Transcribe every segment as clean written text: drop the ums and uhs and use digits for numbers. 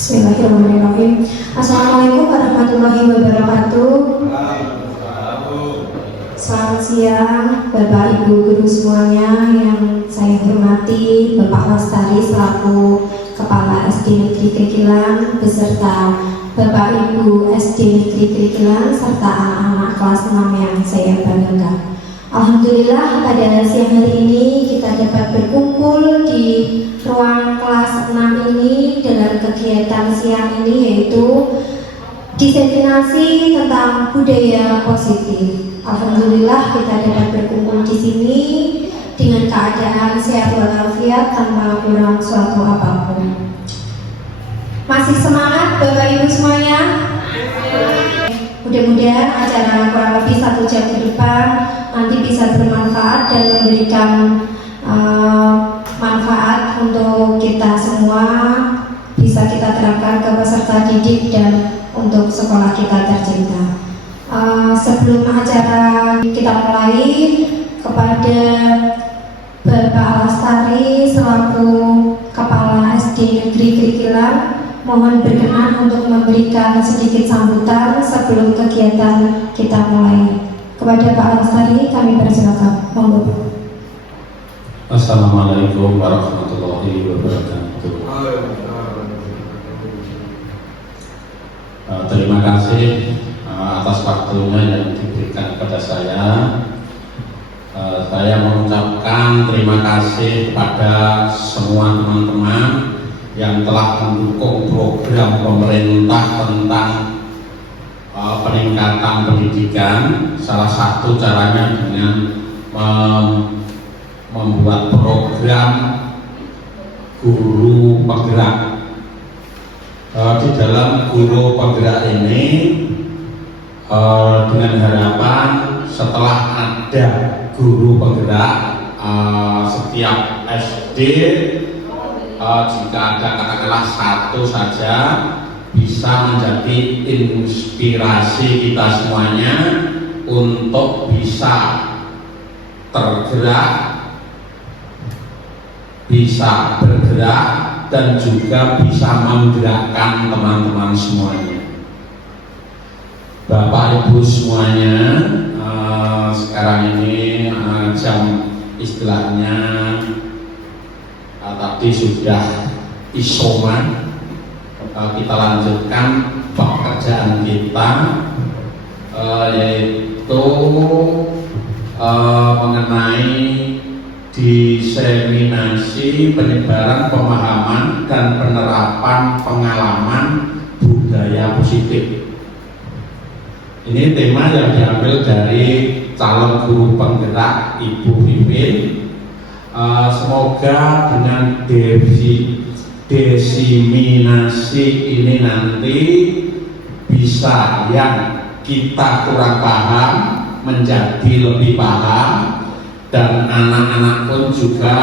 Bismillahirrahmanirrahim. Assalamualaikum warahmatullahi wabarakatuh. Selamat siang Bapak Ibu guru semuanya yang saya hormati, Bapak Lestari selaku Kepala SD Negeri Krikilan beserta Bapak Ibu SD Negeri Krikilan serta anak-anak kelas 6 yang saya banggakan. Alhamdulillah pada siang hari ini kita dapat berkumpul di ruang kelas 6 ini dengan kegiatan siang ini yaitu diseminasi tentang budaya positif. Alhamdulillah kita dapat berkumpul di sini dengan keadaan sehat walafiat tanpa kurang suatu apapun. Masih semangat Bapak Ibu semuanya? Mudah-mudahan acara kurang lebih 1 jam ke depan nanti bisa bermanfaat dan memberikan manfaat untuk kita semua, bisa kita terapkan ke peserta didik dan untuk sekolah kita tercinta. Sebelum acara kita mulai, kepada Bapak Lestari selaku Kepala SD Negeri Krikilan mohon berkenan untuk memberikan sedikit sambutan sebelum kegiatan kita mulai. Kepada Pak Lestari kami persilakan. Monggo. Assalamualaikum warahmatullahi wabarakatuh. Terima kasih atas waktunya yang diberikan kepada saya. Saya mengucapkan terima kasih kepada semua teman-teman yang telah mendukung program pemerintah tentang peningkatan pendidikan. Salah satu caranya dengan membuat program guru penggerak. Di dalam guru penggerak ini dengan harapan setelah ada guru penggerak setiap SD jika ada katakanlah satu saja bisa menjadi inspirasi kita semuanya untuk bisa tergerak, bisa bergerak dan juga bisa menggerakkan teman-teman semuanya. Bapak Ibu semuanya, sekarang ini jam istilahnya tadi sudah isoman. Kita lanjutkan pekerjaan kita yaitu mengenai diseminasi penyebaran pemahaman dan penerapan pengalaman budaya positif. Ini tema yang diambil dari calon guru penggerak Ibu Pipin. Semoga dengan diseminasi ini nanti bisa yang kita kurang paham menjadi lebih paham, dan anak-anak pun juga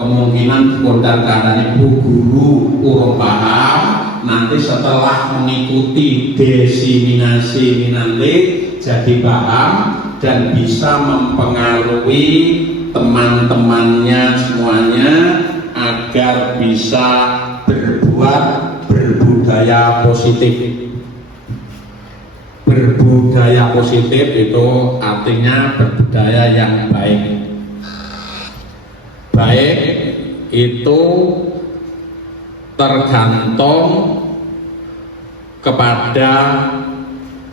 kemungkinan bondar kanannya bu guru urung paham, nanti setelah mengikuti diseminasi ini nanti jadi paham dan bisa mempengaruhi teman-temannya semuanya agar bisa berbuat berbudaya positif. Berbudaya positif itu artinya berbudaya yang baik. Baik itu tergantung kepada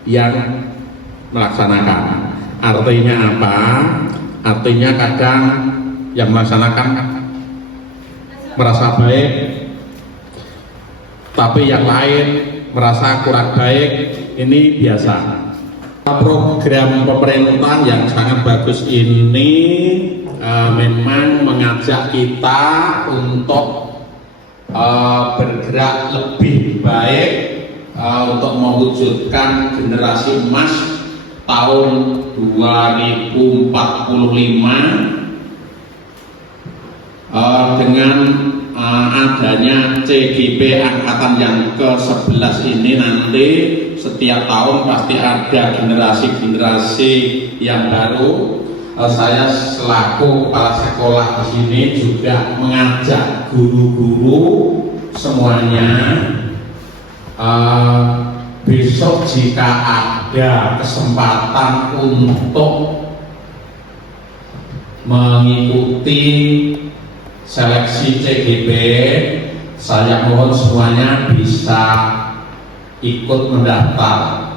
yang melaksanakan. Artinya apa? Artinya kadang yang melaksanakan merasa baik, tapi yang lain merasa kurang baik. Ini biasa. Program pemerintah yang sangat bagus ini memang mengajak kita untuk bergerak lebih baik untuk mewujudkan generasi emas tahun 2045 dengan adanya CGP angkatan yang ke-11 ini nanti setiap tahun pasti ada generasi-generasi yang baru. Saya selaku kepala sekolah di sini juga mengajak guru-guru semuanya besok jika ada kesempatan untuk mengikuti seleksi CGP, saya mohon semuanya bisa ikut mendaftar.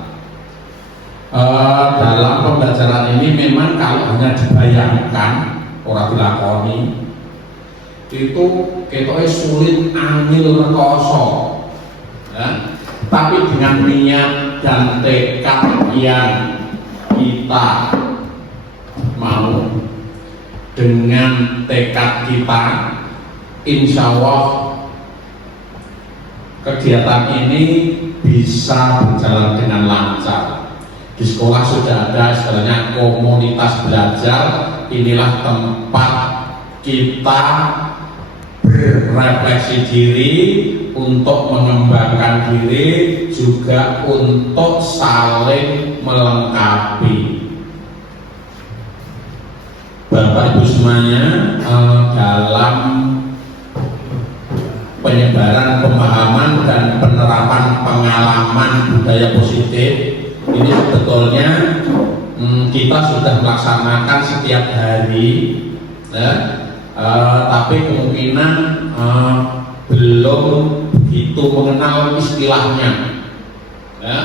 Dalam pembelajaran ini memang kalau hanya dibayangkan orang dilakoni itu ketoknya sulit, angil, rekoso ya. Tapi dengan niat dan tekad yang kita mau, dengan tekad kita, insya Allah kegiatan ini bisa berjalan dengan lancar. Di sekolah sudah ada istilahnya komunitas belajar. Inilah tempat kita berefleksi diri, untuk mengembangkan diri, juga untuk saling melengkapi. Bapak Ibu semuanya, dalam penyebaran pemahaman dan penerapan pengalaman budaya positif ini sebetulnya kita sudah melaksanakan setiap hari ya, tapi kemungkinan belum begitu mengenal istilahnya ya.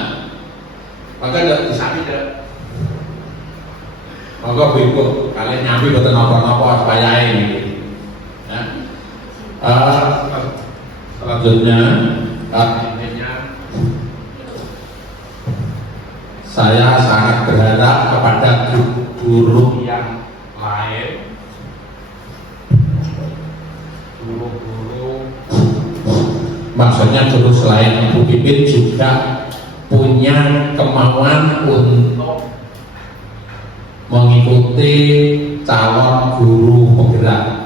Maka di sana maka berikut kalian nyambi betul nopo-nopo supaya ini ya. Selanjutnya saya sangat berharap kepada guru yang lain, guru-guru, maksudnya guru selain Ibu Pipin juga punya kemauan untuk mengikuti calon guru penggerak.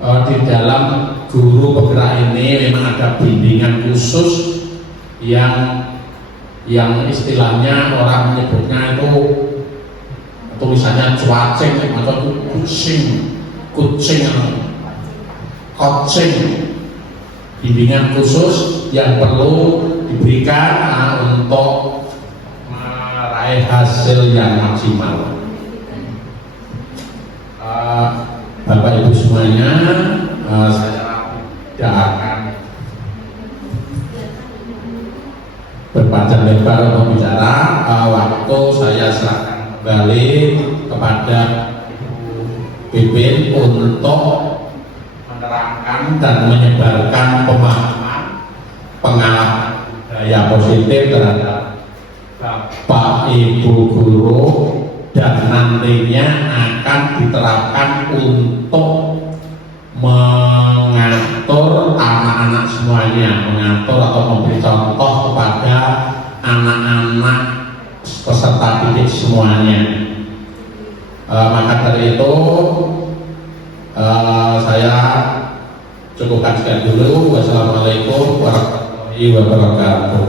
Di dalam guru penggerak ini memang ada bimbingan khusus yang istilahnya orang menyebutnya itu tulisannya cuacing atau kucing, bimbingan khusus yang perlu diberikan untuk meraih hasil yang maksimal. Bapak Ibu semuanya, saya tidak akan berpanjang lebar untuk bicara. Waktu saya serahkan kembali kepada Pipin untuk menerangkan dan menyebarkan pemahaman pengalaman budaya positif terhadap Bapak Ibu guru, dan nantinya akan diterapkan untuk mengatur anak-anak semuanya, mengatur atau memberi contoh kepada anak-anak peserta didik semuanya. Maka dari itu saya cukupkan sekian dulu. Wassalamualaikum warahmatullahi wabarakatuh.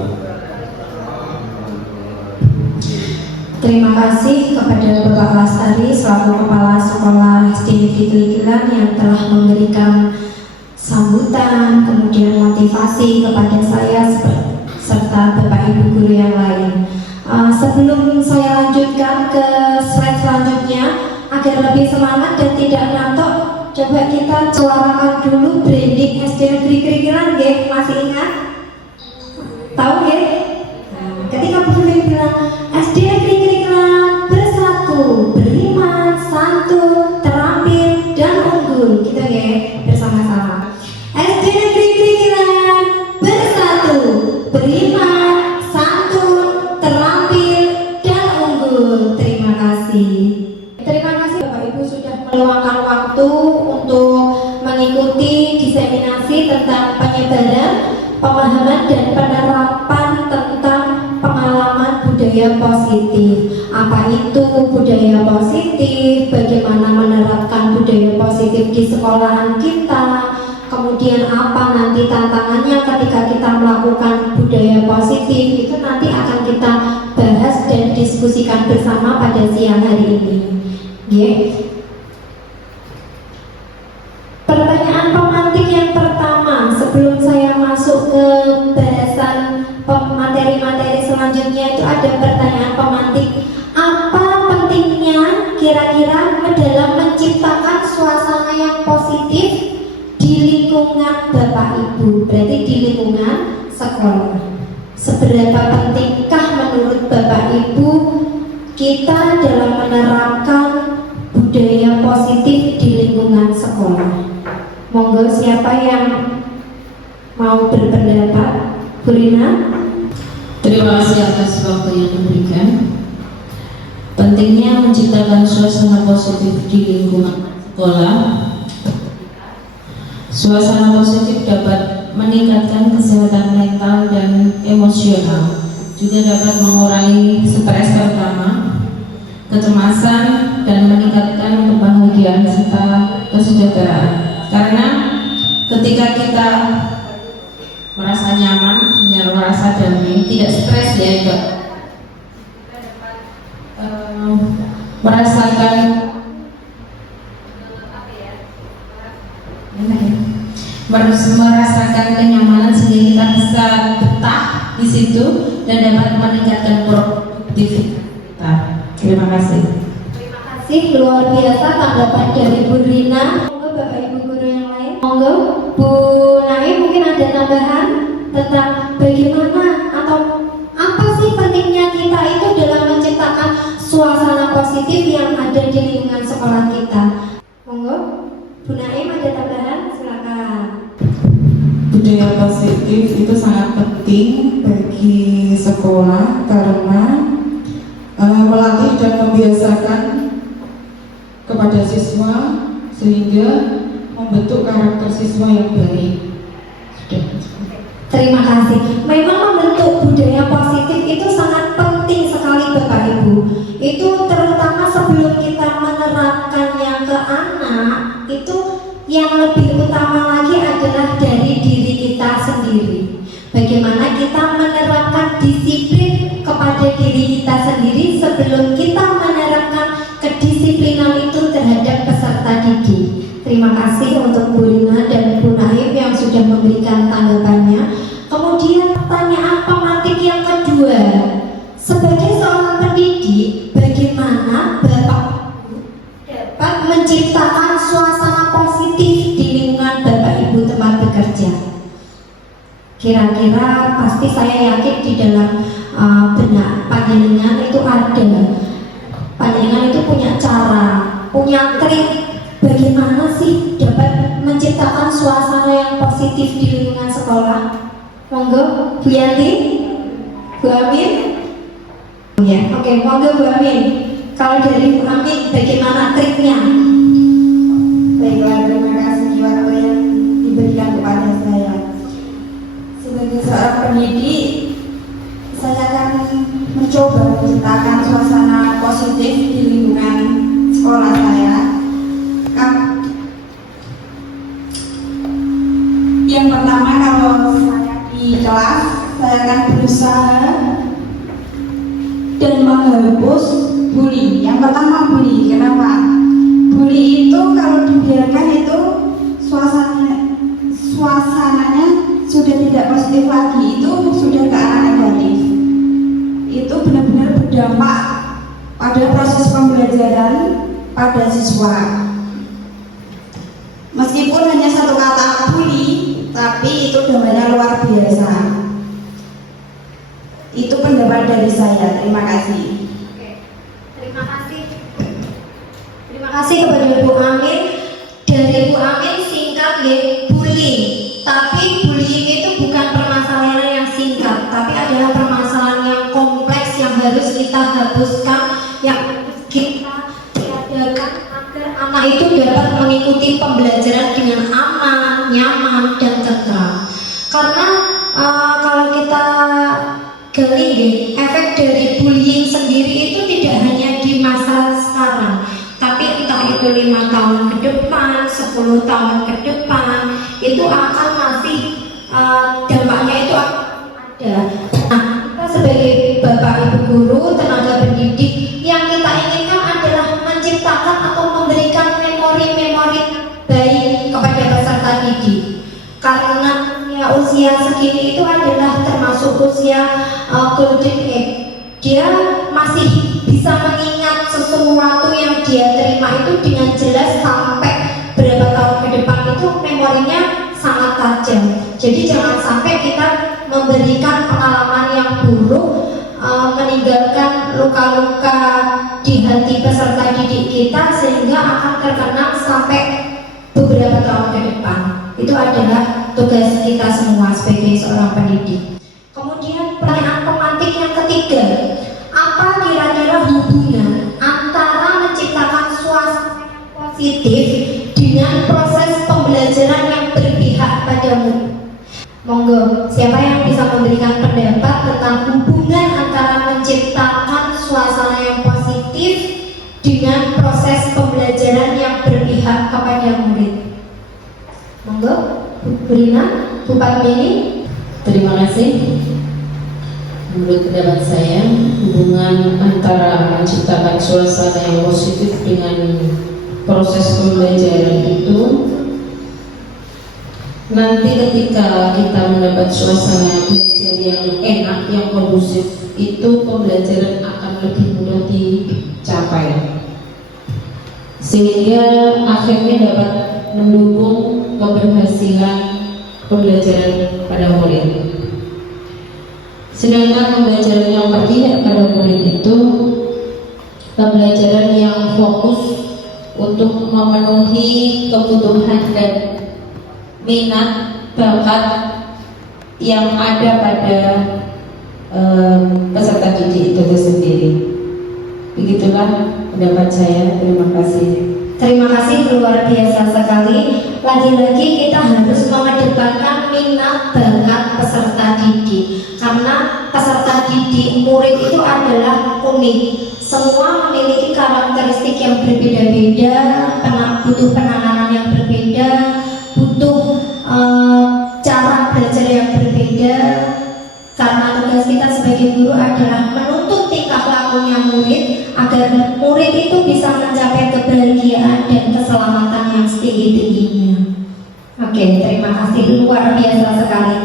Terima kasih kepada Bapak Lastari selaku Kepala Sekolah SD Negeri Kelikilan yang telah memberikan sambutan, kemudian motivasi kepada saya serta Bapak Ibu guru yang lain. Sebelum saya lanjutkan ke slide selanjutnya, agar lebih semangat dan tidak ngantuk, coba kita suarakan dulu branding SD Negeri Kelikilan, nggih? Masih ingat? Tahu nggih? Ketika Bu Fili bilang SD Negeri Kelikilan bersatu, beriman, santun, terampil, dan unggul, gitu ya, bersama-sama. SD Negeri Kelikilan bersatu, beriman, santun, terampil, dan unggul. Terima kasih. Terima kasih Bapak Ibu sudah meluangkan waktu untuk mengikuti diseminasi tentang penyebaran pemahaman dan penerapan tentang pengalaman budaya positif. Apa itu budaya positif? Bagaimana menerapkan budaya positif di sekolahan kita? Kemudian apa nanti tantangannya ketika kita melakukan budaya positif? Itu nanti akan kita bahas dan diskusikan bersama pada siang hari ini. Pertanyaan pemantik yang pertama sebelum saya masuk ke bahasan lingkungan Bapak Ibu, berarti di lingkungan sekolah. Seberapa pentingkah menurut Bapak Ibu kita dalam menerapkan budaya positif di lingkungan sekolah? Monggo siapa yang mau berpendapat? Bu Rina? Terima kasih atas waktu yang diberikan. Pentingnya menciptakan suasana positif di lingkungan sekolah. Suasana positif dapat meningkatkan kesehatan mental dan emosional, juga dapat mengurangi stres pertama, kecemasan, dan meningkatkan kebahagiaan serta kesejahteraan. Karena ketika kita merasa nyaman, merasa damai, tidak stres ya, enggak merasakan merasakan kenyamanan sehingga kita bisa betah di situ dan dapat meningkatkan produktivitas kita. Terima kasih. Terima kasih, luar biasa tanggapan dari Bu Rina. Monggo Bapak Ibu guru yang lain. Monggo Bu Naim, mungkin ada tambahan tentang bagaimana atau apa sih pentingnya kita itu dalam menciptakan suasana positif yang ada di lingkungan sekolah kita. Monggo Bu Naim, ada tambahan? Silakan. Budaya positif itu sangat penting bagi sekolah karena melatih dan membiasakan kepada siswa sehingga membentuk karakter siswa yang baik. Terima kasih. Memang membentuk budaya positif itu sangat penting sekali Bapak Ibu. Itu terutama sebelum kita menerapkannya ke anak, itu yang lebih utama lagi adalah dari diri kita sendiri. Bagaimana kita menerapkan disiplin kepada diri kita sendiri sebelum kita menerapkan kedisiplinan itu terhadap peserta didik. Terima kasih untuk Bu Rina dan Bu Naim yang sudah memberikan tanggapannya. Kemudian pertanyaan pematik yang kedua, sebagai seorang pendidik, bagaimana Bapak dapat menciptakan suasana positif di lingkungan Bapak Ibu tempat bekerja? Kira-kira pasti saya yakin di dalam benak panjenengan itu ada. Panjenengan itu punya cara, punya trik bagaimana sih dapat menciptakan suasana yang positif di lingkungan sekolah. Monggo Bu Yanti, Bu Amin. Ya, oke, monggo Bu Amin. Kalau dari Bu Amin, bagaimana triknya? Baiklah, terima kasih waktu yang diberikan kepada saya. Sebagai seorang pendidik, saya akan mencoba menciptakan suasana positif di lingkungan sekolah saya. Yang pertama, kalau saya di kelas, saya akan berusaha dan menghapus bully. Yang pertama bully, kenapa? Bully itu kalau dibiarkan itu suasananya sudah tidak positif lagi, itu sudah ke arah negatif. Itu benar-benar berdampak pada proses pembelajaran pada siswa. Meskipun hanya satu kata bully, tapi itu dampaknya luar biasa. Itu pendapat dari saya. Terima kasih. Terima kasih. Terima kasih kepada Bu Amin. Dari Bu Amin singkat ya, bullying. Tapi bullying itu bukan permasalahan yang singkat, tapi adalah permasalahan yang kompleks yang harus kita hapuskan, yang kita tiadakan agar anak itu dapat mengikuti pembelajaran dengan aman, nyaman, dan tentram. Karena kalau kita gali efek dari bullying sendiri itu tidak hanya di masa sekarang, tapi entah itu 5 tahun ke depan, 10 tahun ke depan, itu akan masih dampaknya itu akan ada. Nah, kita sebagai Bapak Ibu guru, tenaga pendidik, yang kita inginkan adalah menciptakan atau memberikan memori-memori baik kepada peserta didik. Karena usia segini itu adalah termasuk usia golden age. Dia masih bisa mengingat sesuatu yang dia terima itu dengan jelas sampai berapa tahun ke depan, itu memorinya tajam. Jadi jangan sampai kita memberikan pengalaman yang buruk, meninggalkan luka-luka di hati peserta didik kita sehingga akan terkena sampai beberapa tahun ke depan. Itu adalah tugas kita semua sebagai seorang pendidik. Kemudian pertanyaan pemantik yang ketiga, apa kira-kira hubungan antara menciptakan suasana positif dengan proses pembelajaran yang berpihak pada murid? Monggo, siapa yang bisa memberikan pendapat tentang hubungan antara menciptakan suasana yang positif dengan proses pembelajaran yang berpihak kepada murid? Monggo, Bu Rina, Bu Padmini. Terima kasih. Menurut pendapat saya, hubungan antara menciptakan suasana yang positif dengan proses pembelajaran itu, nanti ketika kita mendapat suasana belajar yang enak, yang kondusif, itu pembelajaran akan lebih mudah dicapai, sehingga akhirnya dapat mendukung keberhasilan pembelajaran pada murid. Sedangkan pembelajaran yang berpihak pada murid itu pembelajaran yang fokus untuk memenuhi kebutuhan dan minat bakat yang ada pada peserta didik itu sendiri. Begitulah pendapat saya. Terima kasih. Terima kasih, luar biasa sekali. Lagi-lagi kita harus mengedepankan minat bakat peserta didik, karena peserta didik murid itu adalah unik. Semua memiliki karakteristik yang berbeda-beda, butuh penanganan yang berbeda, butuh cara belajar yang berbeda. Karena tugas kita sebagai guru adalah menuntut tingkah lakunya murid agar murid itu bisa mencapai kebahagiaan dan keselamatan yang setinggi-tingginya. Oke, terima kasih, luar biasa sekali.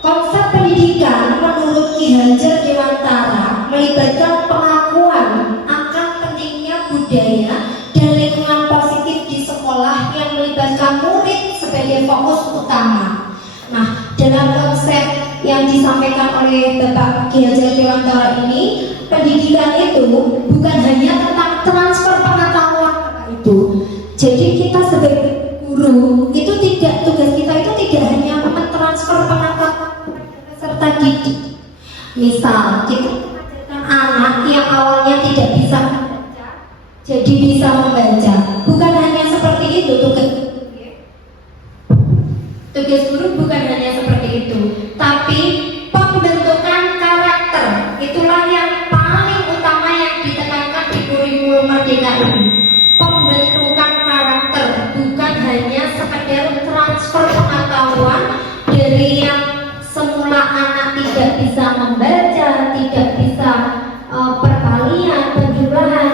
Konsep pendidikan menurut Ki Hajar Dewantara melibatkan pengakuan akan pentingnya budaya dan lingkungan positif di sekolah yang melibatkan murid sebagai fokus utama. Nah, dalam konsep yang disampaikan oleh Bapak Ki Hajar Dewantara ini, pendidikan itu bukan hanya tentang transfer pengetahuan itu. Jadi kita sebagai guru itu tidak, tugas kita itu tidak hanya mentransfer pengetahuan peserta didik. Misal kita mengajarkan anak yang awalnya tidak bisa membaca jadi bisa membaca. Bukan hanya seperti itu tugas guru, bukan hanya seperti itu, tapi pembentukan karakter itulah yang paling utama yang ditekankan di kurikulum Merdeka ini. Pembentukan karakter, bukan hanya sekedar transfer pengetahuan dari yang semula anak tidak bisa membaca, tidak bisa perkalian, penjumlahan,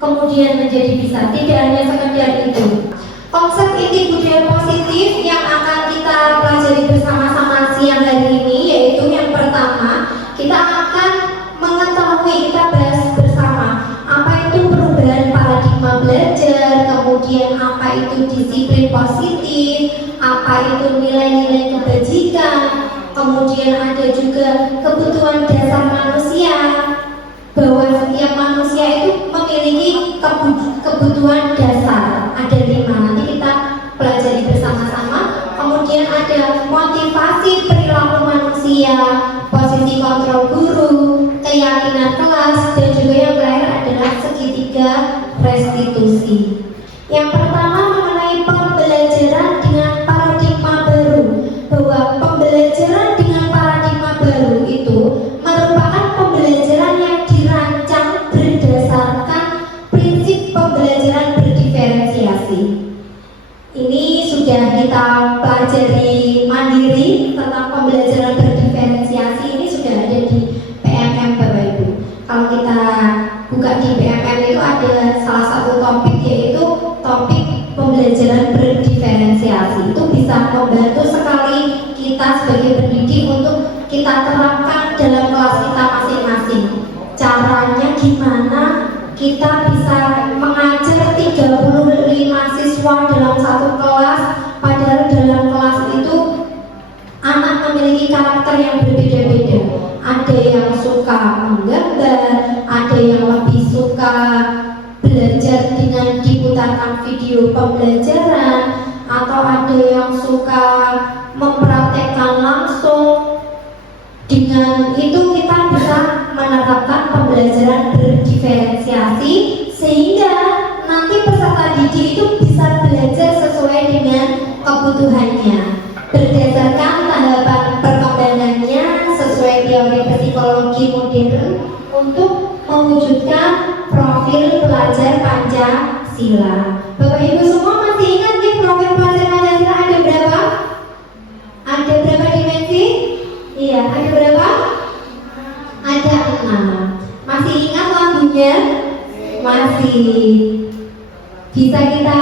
kemudian menjadi bisa. Tidak hanya sekedar itu. Konsep inti budaya positif yang akan kita pelajari bersama-sama siang hari ini, yaitu yang pertama, kita akan mengetahui, kita bahas bersama apa itu perubahan paradigma belajar, kemudian apa itu disiplin positif, apa itu nilai-nilai kebajikan, kemudian ada juga kebutuhan dasar manusia, bahwa setiap manusia itu memiliki kebutuhan dasar, ada 5. Nanti kita pelajari bersama-sama. Kemudian ada motivasi perilaku manusia, posisi kontrol guru, keyakinan kelas, dan juga yang terakhir adalah segitiga restitusi. Yang pertama mengenai pembelajaran dengan paradigma baru, bahwa pembelajaran dengan paradigma baru itu merupakan pembelajaran yang dirancang berdasarkan prinsip pembelajaran berdiferensiasi. Ini sudah kita pelajari mandiri tentang pembelajaran berdiferensiasi, ini sudah ada di PMM Bapak Ibu. Kalau kita buka di PMM itu ada salah satu topik, yaitu topik pembelajaran berdiferensiasi. Itu bisa membantu sekali kita sebagai pendidik untuk kita terapkan dalam kelas kita masing-masing. Caranya gimana kita bisa mengajar 35 siswa dalam satu kelas, padahal dalam kelas itu suka mempraktekkan langsung. Dengan itu kita bisa menerapkan pembelajaran berdiferensiasi sehingga nanti peserta didik itu bisa belajar sesuai dengan kebutuhannya berdasarkan tahapan perkembangannya sesuai teori psikologi modern untuk mewujudkan profil pelajar Pancasila. Bapak Ibu semua masih ingat nih profil pelajar Pancasila ada berapa? Ada berapa dimensi? Iya, ada berapa? Ada 6. Masih ingat lagunya? Masih. Bisa kita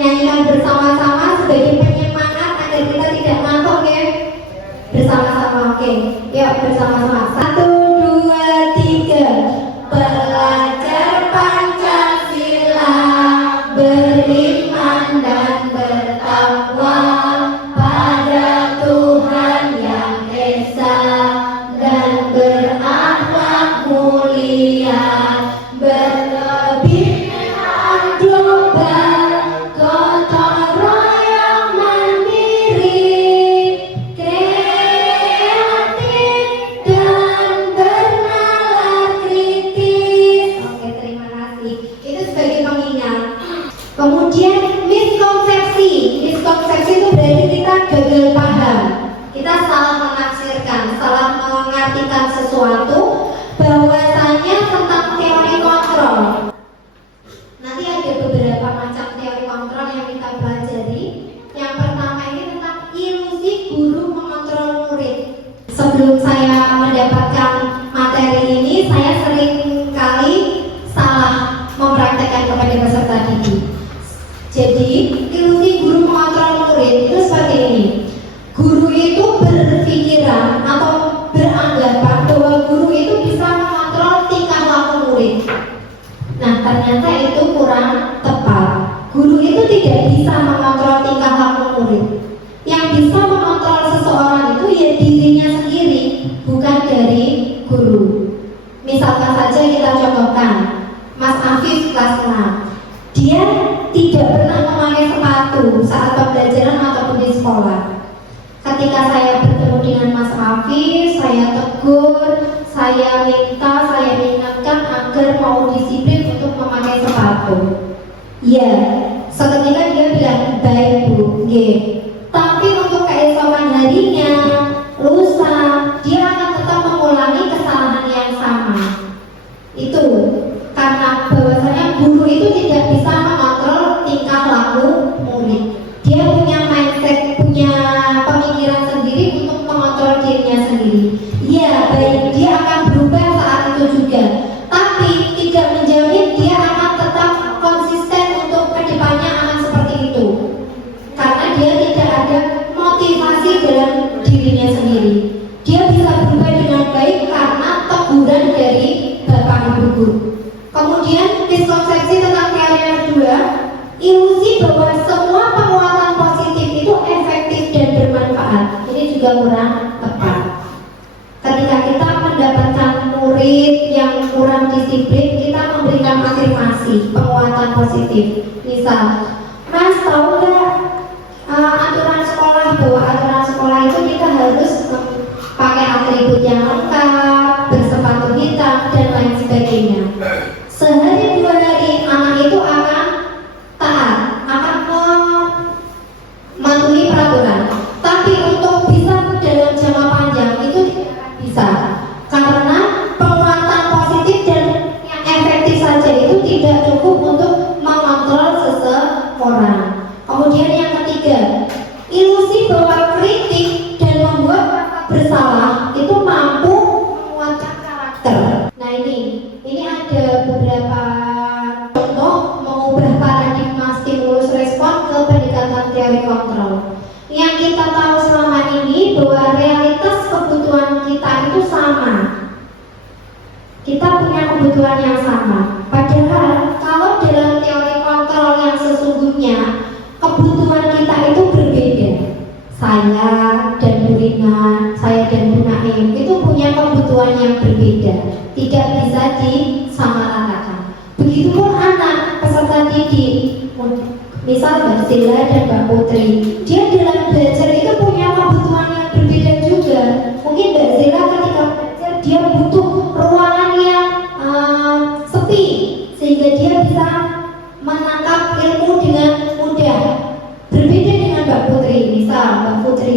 nyanyikan bersama-sama sebagai penyemangat agar kita tidak ngantuk ya? Bersama-sama, oke. Yuk bersama-sama. 1, 2, 3. Belajar Pancasila, beriman dan bertakwa pada Tuhan yang esa dan berakhlak mulia, berkebinekaan global, gotong royong mandiri, kreatif dan bernalar kritis. Oke, terima kasih. Itu sebagai pengingat. Kemudian miskonsepsi itu berarti kita gagal paham, kita salah menafsirkan, salah mengartikan sesuatu bahwasanya tentang teori kontrol. Nanti ada beberapa macam teori kontrol yang kita pelajari. Yang pertama ini tentang ilusi guru mengontrol murid. Sebelum saya mendapatkan materi ini, saya sering kali salah mempraktekkan kepada peserta didik. Jadi, ilusi guru mengontrol murid itu seperti ini. Guru itu berpikiran atau beranggapan bahwa guru itu bisa mengontrol tingkah laku murid. Nah, ternyata itu kurang tepat. Guru itu tidak bisa mengontrol tingkah laku murid. Yang bisa mengontrol seseorang itu ya dirinya sendiri, bukan dari guru. Misalkan saja kita contohkan Mas Afif kelas 6. Dia tidak pernah memakai sepatu saat pembelajaran ataupun di sekolah. Ketika saya bertemu dengan Mas Afif, saya tegur, saya minta, saya ingatkan agar mau disiplin untuk memakai sepatu. Ya, seketika dia bilang, baik Bu, tapi untuk keesokan harinya, lusa, dia akan tetap mengulangi kesalahan yang sama. Itu karena bahwasanya guru itu tidak bisa mengontrol tingkah laku murid. Dia punya mindset, punya pemikiran sendiri untuk mengontrol dirinya sendiri. Ya, baik, dia akan berubah saat itu juga, tapi tidak menjamin dia akan tetap konsisten untuk kedepannya akan seperti itu, karena dia tidak ada motivasi dalam dirinya sendiri. Dia bisa berubah dengan baik karena teguran dari Bapak Ibu guru. Kemudian miskonsepsi tentang teori yang kedua, ilusi bahwa semua penguatan positif itu efektif dan bermanfaat. Ini juga kurang tepat. Ketika kita mendapatkan murid yang kurang disiplin, kita memberikan afirmasi penguatan positif. Misal, Mas tahu nggak aturan sekolah, bahwa aturan sekolah itu kita harus pakai atribut yang lengkap, bersepatu hitam dan lain sebagainya. Sehari 2 hari anak itu akan taat, akan mematuhi peraturan. Tapi untuk bisa dalam jangka panjang itu tidak akan bisa, karena penguatan positif dan yang efektif saja itu tidak cukup untuk mengontrol seseorang. Kemudian yang ketiga, ilusi bahwa kritik dan membuat bersalah itu mampu menguatkan karakter. Nah ini ada beberapa contoh mengubah paradigma stimulus respon ke pendekatan teori kontrol. Yang kita tahu selama ini bahwa realitas kebutuhan kita itu sama. Kita punya kebutuhan yang sama. Padahal kalau dalam teori kontrol yang sesungguhnya kebutuhan kita itu berbeda. Saya dan Bu Rina, saya dan Bu Naim itu punya kebutuhan yang berbeda, tidak bisa disamaratakan. Begitupun anak peserta didik Misal Mbak Sila dan Mbak Putri, dia dalam belajar itu punya kebutuhan yang berbeda juga. Mungkin Mbak Sila ketika belajar dia butuh ruangan yang sepi sehingga dia bisa menangkap ilmu dengan mudah. Berbeda dengan Mbak Putri, misal Mbak Putri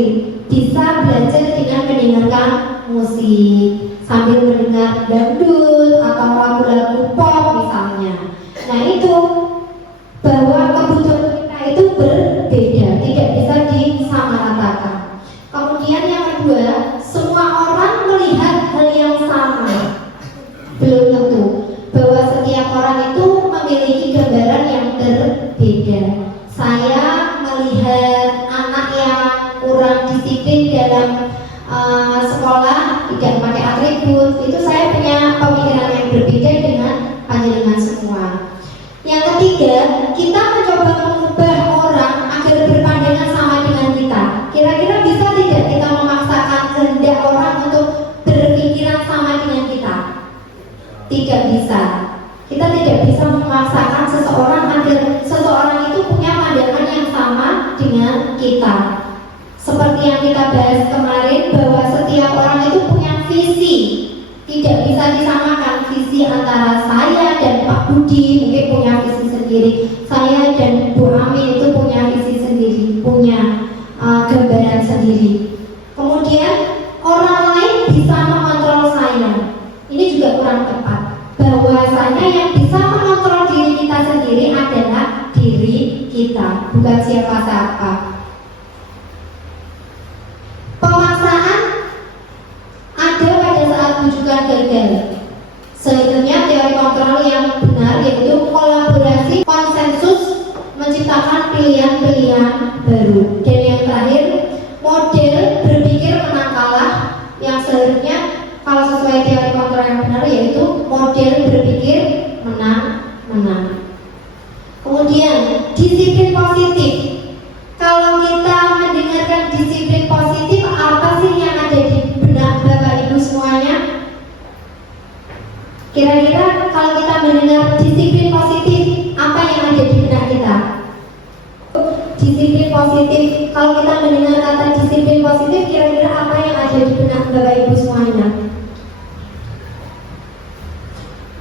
bisa belajar dengan mendengarkan musik sambil mendengar dangdut atau lagu-lagu pop misalnya. Nah itu bahwa kebutuhan kita itu berbeda, tidak bisa disamaratakan. Kemudian yang kedua, semua orang melihat hal yang sama. Belum tentu, bahwa setiap orang itu memiliki gambaran yang berbeda. Saya melihat anak yang kurang disiplin dalam sekolah, tidak pakai atribut, itu saya punya pemikiran yang berbeda dengan panjenengan semua. Yang ketiga, kita mencoba mengubah orang agar berpandangan sama dengan kita. Kira-kira bisa tidak kita memaksakan kehendak orang untuk berpikiran sama dengan kita? Tidak bisa. Kita tidak bisa memaksakan seseorang agar seseorang itu punya pandangan yang sama dengan kita. Seperti yang kita bahas kemarin, bahwa setiap orang itu punya visi. Tidak bisa disamakan visi antara saya dan Pak Budi, mungkin punya visi sendiri. Saya dan Bu Ami itu punya visi sendiri, punya gambaran sendiri. Kemudian orang lain bisa mengontrol saya. Ini juga kurang tepat. Bahwasanya yang bisa mengontrol diri kita sendiri adalah diri kita, bukan siapa-siapa. Pemaksaan ada pada saat rujukan gagal. Sebenarnya teori kontrol yang benar yaitu kolaborasi, konsensus, menciptakan pilihan-pilihan baru. Dan yang terakhir, model berpikir menang kalah, yang seharusnya kalau sesuai teori kontrol yang benar yaitu model berpikir menang-menang. Kemudian disiplin positif. Kalau kita mendengarkan disiplin positif, apa sih yang ada di benak Bapak Ibu semuanya? Kira-kira kalau kita mendengar disiplin positif, apa yang ada di benak kita? Disiplin positif. Kalau kita mendengar kata disiplin positif, kira-kira apa yang ada di benak Bapak Ibu semuanya?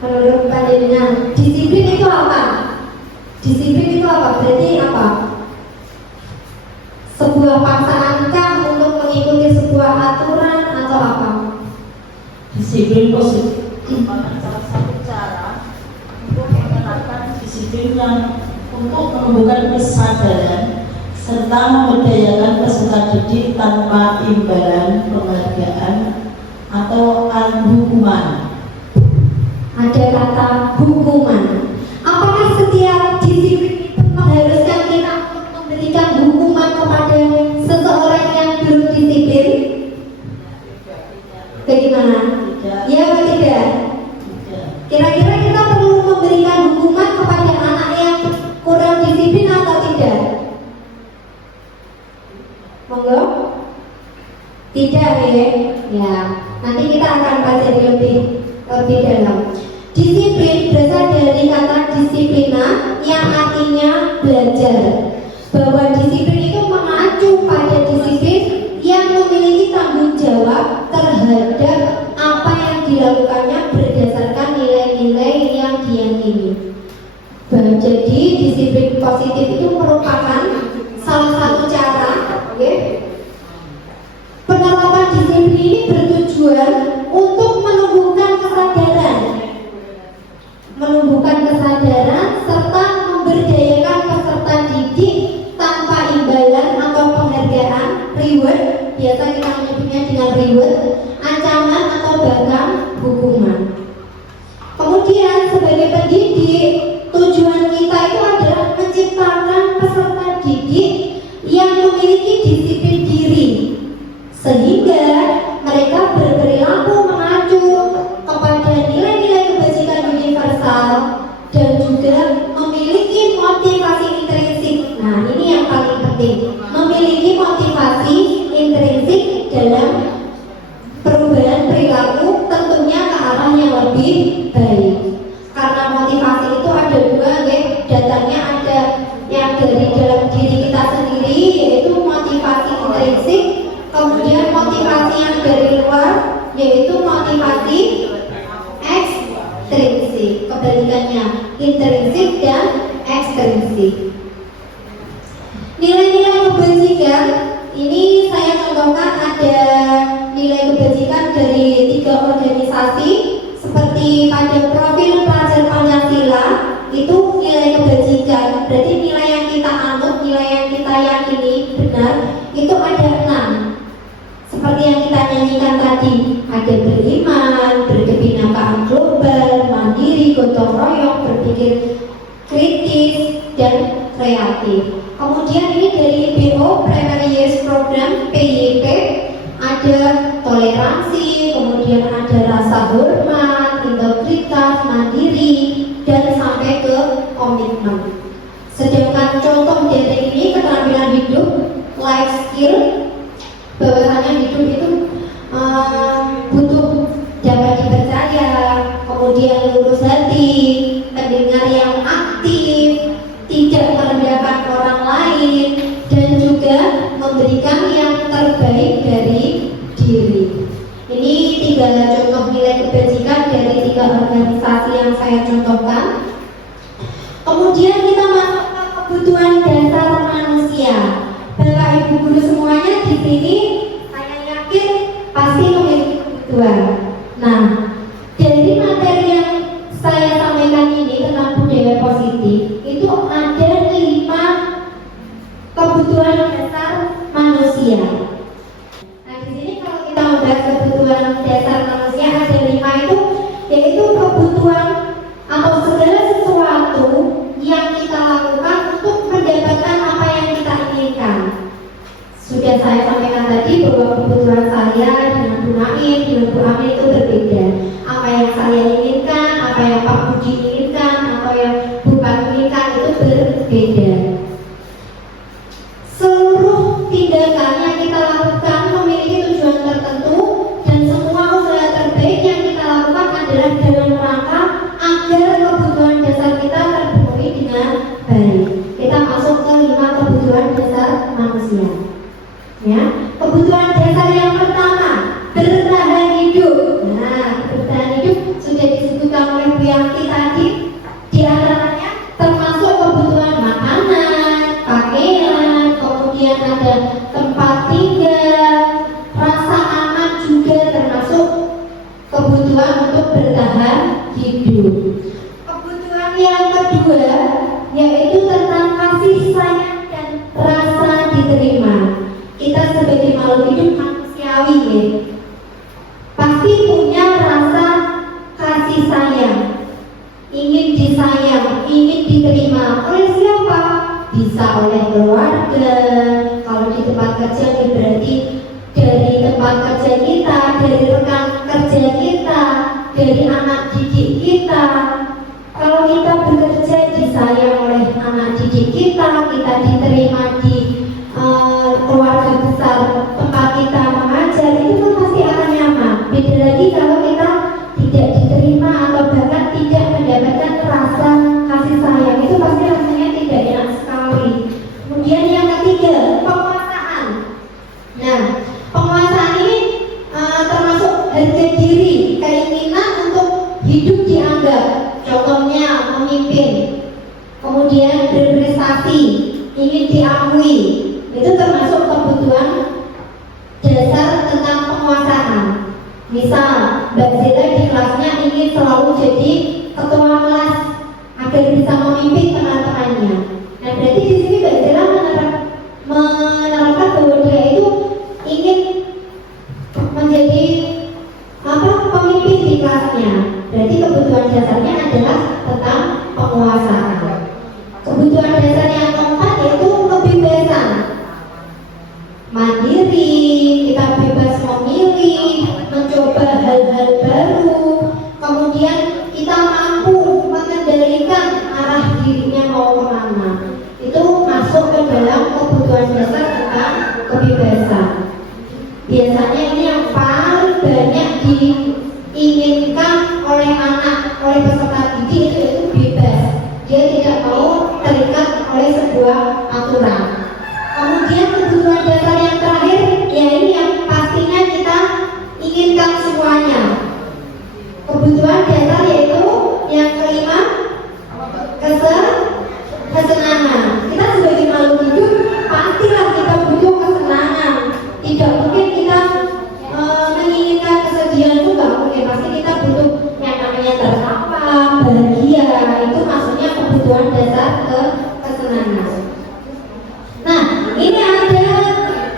Menurut panjenengan, disiplin itu apa? Disiplin itu apa? Berarti apa? Sebuah paksaankah untuk mengikuti sebuah aturan atau apa? Disiplin positif merupakan salah satu cara untuk menerapkan disiplin yang untuk menumbuhkan kesadaran serta memberdayakan peserta didik tanpa imbalan, penghargaan atau hukuman. Ada kata hukuman. Apakah setiap disiplin itu mengharuskan kita untuk memberikan hukuman kepada seseorang yang belum disiplin? Bagaimana? Ya atau tidak? Kira-kira kita perlu memberikan hukuman kepada anak yang kurang disiplin atau tidak? Monggo? Tidak ya? Ya, nanti kita akan pelajari lebih dalam. Disiplin berasal dari kata disiplina yang artinya belajar. Bahwa disiplin itu mengacu pada disiplin yang memiliki tanggung jawab terhadap apa yang dilakukannya berdasarkan nilai-nilai yang diyakini. Jadi disiplin positif itu merupakan salah satu cara, penerapan disiplin ini bertujuan untuk menumbuhkan kesadaran serta memberdayakan peserta didik tanpa imbalan atau penghargaan, reward, biasa kita menyebutnya dengan reward, ancaman atau bahkan hukuman. Kemudian sebagai pendidik, tujuan kita itu adalah menciptakan peserta didik yang memiliki disiplin diri, sehingga mereka berperilaku mengacu kepada nilai-nilai kebajikan universal dan juga memiliki motivasi intrinsik. Nah, ini yang paling penting, memiliki motivasi intrinsik dalam perubahan perilaku, tentunya ke arah yang lebih baik. Karena motivasi itu ada dua, datanya ada yang dari motivasi ekstrinsik, kebalikannya intrinsik dan ekstrinsik. Nilai-nilai kebajikan ini saya contohkan, ada nilai kebajikan dari 3 organisasi seperti pada profil pelajar Pancasila itu nilai kebajikan, berarti nilai yang kita anut, nilai yang kita yakini benar itu ada 6. Seperti yang kita nyanyikan tadi, ada beriman, berkebinekaan global, mandiri, gotong royong, berpikir kritis, dan kreatif. Kemudian ini dari BO Primary Years Program PYP, ada toleransi, kemudian ada rasa hormat, integritas, mandiri, dan sampai ke komitmen. Sedangkan contoh dari ini keterampilan hidup, life skill, bahwasanya hidup itu butuh dapat dipercaya, kemudian lurus hati, pendengar yang aktif, tidak merendahkan orang lain, dan juga memberikan yang terbaik dari diri. Ini 3 contoh nilai kebajikan dari 3 organisasi yang saya contohkan. Kemudian kita masuk ke kebutuhan dasar manusia. Bapak Ibu guru semuanya di sini saya yakin pasti memiliki kebutuhan. Nah, dari materi yang saya sampaikan ini tentang budaya positif itu ada 5 kebutuhan dasar manusia. Nah, di sini kalau kita membahas kebutuhan dasar manusia ada 5 itu, yaitu kebutuhan atau segala sesuatu yang kita lakukan untuk mendapatkan apa yang kita inginkan. Sudah saya sampaikan tadi bahwa kebutuhan saya dengan Bu Naim, dengan Bu Amin itu berbeda. Apa yang saya inginkan, apa yang Pak Budi inginkan, atau yang Bu Pak inginkan itu berbeda. Seluruh tindakan yang kita lakukan memiliki tujuan tertentu, dan semua usaha terbaik yang kita lakukan adalah dalam rangka agar kebutuhan dasar kita terpenuhi dengan baik. Kita masuk ke 5 kebutuhan dasar manusia. Ya, kebutuhan dasar yang pertama, bertahan hidup. Nah, bertahan hidup sudah disebutkan oleh Bu Yanti tadi. Di antaranya termasuk kebutuhan makanan, pakaian, kemudian ada tempat tinggal, rasa aman juga termasuk kebutuhan untuk bertahan hidup. Kebutuhan yang kedua yaitu tentang kasih sayang dan rasa diterima. Kita sebagai makhluk hidup manusiawi ya, pasti punya rasa kasih sayang, ingin disayang, ingin diterima oleh siapa? Bisa oleh keluarga, kalau di tempat kerja ya berarti dari tempat kerja kita, dari rekan kerja kita, dari anak didik kita. Kalau kita bekerja disayang oleh anak didik kita, kita diterima di keluarga besar tempat kita mengajar, itu kan pasti akan nyaman. Beda lagi kalau kita tidak diterima atau bahkan tidak mendapatkan rasa kasih sayang, itu pasti rasanya tidak enak sekali. Kemudian yang ketiga, penguasaan. Nah, penguasaan ini termasuk harga diri, keinginan untuk hidup dianggap, contohnya memimpin, kemudian berprestasi, ingin diakui. Itu termasuk kebutuhan dasar tentang penguasaan. Misal Mbak Zila di kelasnya ingin selalu jadi ketua kelas agar bisa memimpin teman-temannya. Nah, berarti di sini Mbak Zila menerapkan bahwa dia itu ingin menjadi pemimpin di kelasnya. Berarti kebutuhan dasarnya adalah tentang penguasaan. Kebutuhan dasar yang keempat yaitu kebebasan. Mandiri, kita bebas memilih, mencoba hal-hal baru, kemudian kita mampu mengendalikan arah dirinya mau kemana. Itu masuk ke dalam kebutuhan dasar tentang kebebasan. Biasanya ini yang paling banyak diinginkan oleh anak, oleh peserta didik itu bebas. Dia tidak mau terikat oleh sebuah aturan. Kemudian kebutuhan dasar yang terakhir, ya ini yang pastinya kita inginkan semuanya, kesenangan. Nah, ini ada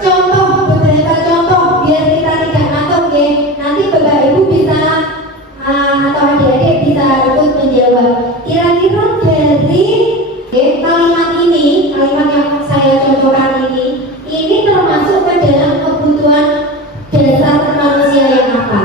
contoh, beberapa contoh biar kita tidak ngantuk ya. Nanti Bapak Ibu bisa atau adik-adik bisa ikut menjawab. Kira-kira dari kalimat ini, kalimat yang saya contohkan ini termasuk ke dalam kebutuhan dasar manusia yang apa?